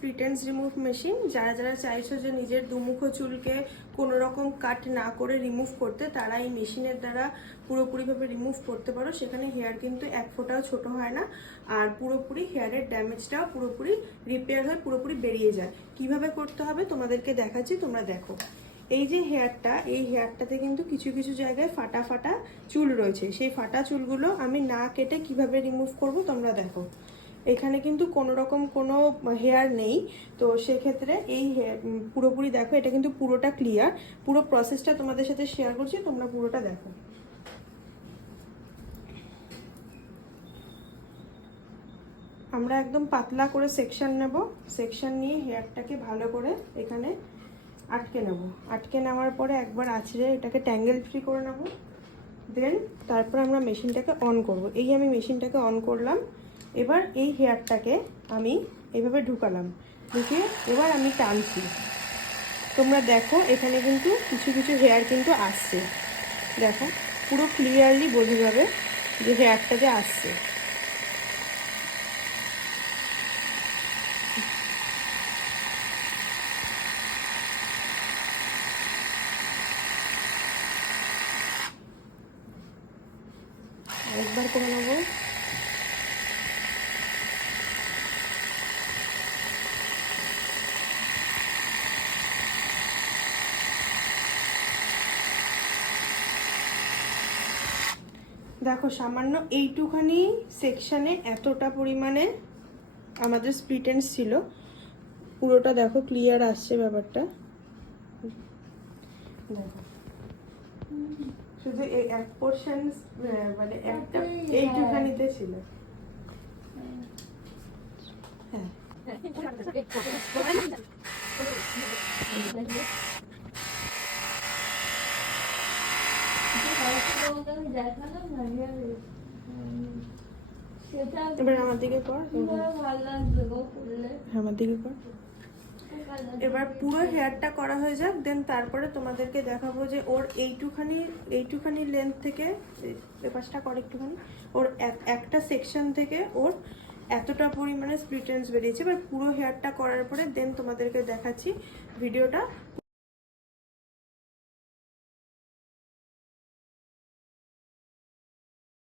স্প্লিটেন্স remove machine যারা যারা চাইছো যে নিজের দুমুখো চুলকে কোনো রকম কাট না করে রিমুভ করতে, তারা এই মেশিনের দ্বারা পুরোপুরিভাবে রিমুভ করতে পারো। সেখানে হেয়ার কিন্তু এক ফোঁটাও ছোট হয় না। আর পুরোপুরি হেয়ারের ড্যামেজটাও পুরোপুরি রিপেয়ার হয়ে, পুরোপুরি বেরিয়ে যায়। কীভাবে করতে হবে তোমাদেরকে দেখাচ্ছি, তোমরা দেখো। এই যে হেয়ারটা এই হেয়ারটাতে কিন্তু কিছু কিছু জায়গায় ফাটা ফাটা চুল রয়েছে। সেই ফাটা চুলগুলো আমি না কেটে কীভাবে রিমুভ করব তোমরা দেখো। এখানে কিন্তু কোনো রকম কোনো হেয়ার নেই। তো সেক্ষেত্রে এই পুরোপুরি দেখো, এটা কিন্তু পুরোটা ক্লিয়ার পুরো প্রসেসটা তোমাদের সাথে শেয়ার করছি, তোমরা পুরোটা দেখো। আমরা একদম পাতলা করে সেকশন নেব। সেকশন নিয়ে হেয়ারটাকে ভালো করে এখানে আটকে নেব। আটকে নেওয়ার পরে একবার আছড়ে এটাকে ট্যাঙ্গেল ফ্রি করে নেব। দেন তারপর আমরা মেশিনটাকে অন করব। এই আমি মেশিনটাকে অন করলাম। এবার এই হেয়ারটাকে আমি এইভাবে ঢুকালাম। ঢুকিয়ে এবার আমি টানছি। তোমরা দেখো, এখানে কিন্তু কিছু কিছু হেয়ার কিন্তু আসছে। দেখো, পুরো ক্লিয়ারলি বোঝা যাবে যে হেয়ারটা যে আসছে। একবার করে নেব। দেখো সামান্য এইটুখানি সেকশানে এতটা পরিমাণে আমাদের স্প্লিটেন্স ছিল। পুরোটা দেখো ক্লিয়ার আসছে ব্যাপারটা। দেখো। শুধু এই এক পোর্শন মানে একটা এইটুখানিতে ছিল। হ্যাঁ। হ্যাঁ, এবার পুরো হেয়ারটা করা হয়ে যাক দেন তারপরে তোমাদেরকে দেখাবো যে ওর এইটুখানি এইটুখানি লেন্থ থেকে পেপারসটা কর একটুখানি ওর একটা সেকশন থেকে ওর এতটা পরিমাণে স্প্লিটেন্স বেরিয়েছে। এবার পুরো হেয়ারটা করার পরে দেন তোমাদেরকে দেখাচ্ছি ভিডিওটা